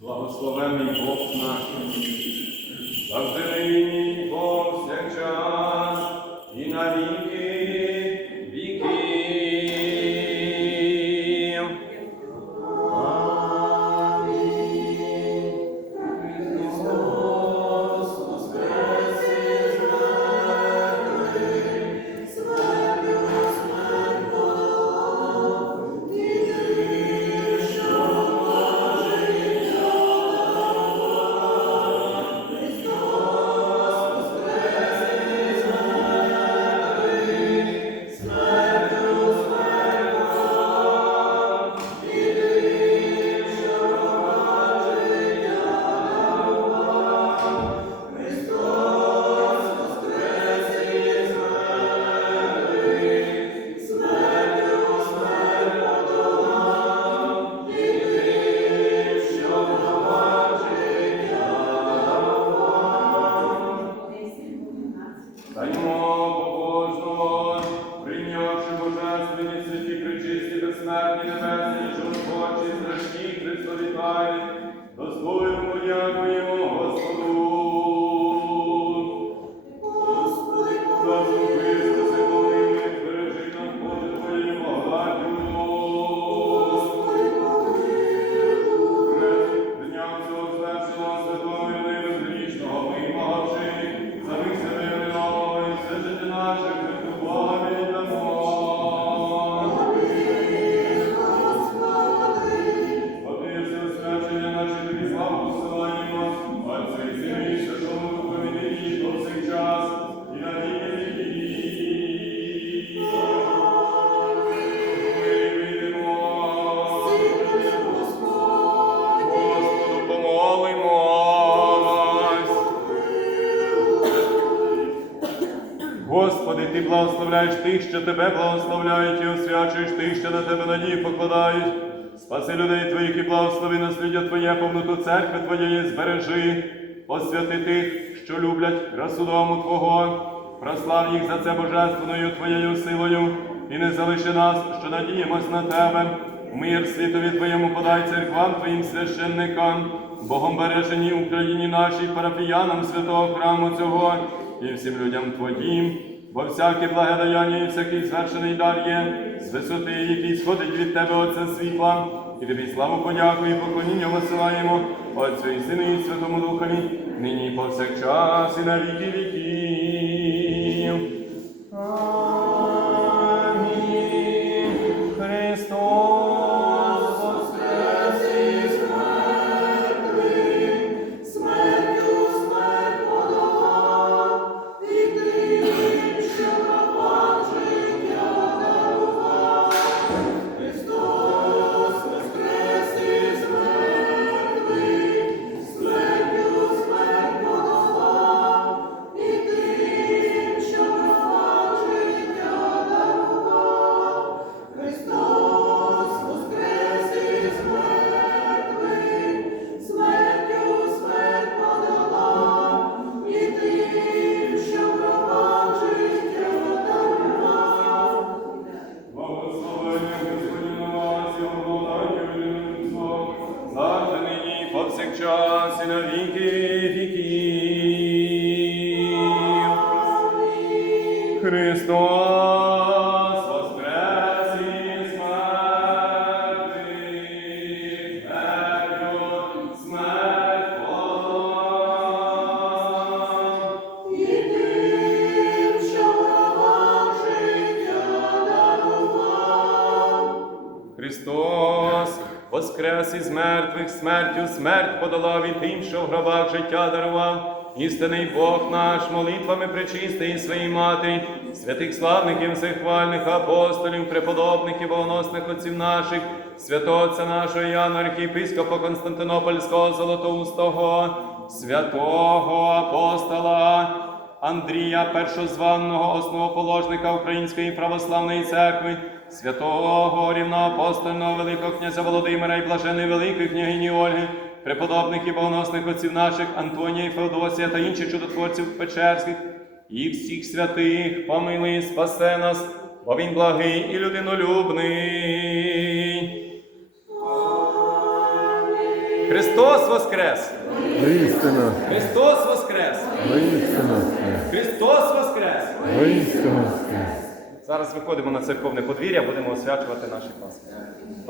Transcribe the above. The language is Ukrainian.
Благословений Бог наш, завжди нині Ти благословляєш тих, що Тебе благословляють, і освячуєш тих, що на Тебе надію покладають. Спаси людей Твоїх і благослови насліддя Твоє, повноту церкви Твоєї збережи, освяти тих, що люблять красу Твого, прослав їх за це божественною Твоєю силою, і не залиши нас, що надіємось на Тебе. Мир світові Твоєму подай церквам Твоїм священникам, Богом береженій Україні нашій, парафіянам святого храму цього. І всім людям Твоїм, бо всяке благодаяння і всякий звершений дар є, з висоти, який сходить від Тебе, Отця світла, і тобі славу подяку і поклоніння висилаємо, Отцю і Сину і Святому Духові, нині повсякчас, і на віки віків. І на віки віків. Христос Христос воскрес із мертвих, смертю смерть подолав і тим, що в гробах життя дарував. Істинний Бог наш, молитвами пречистий своїй матері, святих славних і всехвальних апостолів, преподобних і богоносних отців наших, святого нашого Яна, архієпископа Константинопольського Золотоустого, святого апостола Андрія, першозваного основоположника Української православної церкви, святого рівноапостольного Великого князя Володимира і блаженої Великої княгині Ольги, преподобних і богоносних отців наших Антонія і Феодосія та інших чудотворців Печерських, і всіх святих помилуй, і спасе нас, бо він благий і людинолюбний. Христос Воскрес! Воістину, Христос Воскрес! воістину, Христос Воскрес! воістину. Зараз виходимо на церковне подвір'я, будемо освячувати наші паски.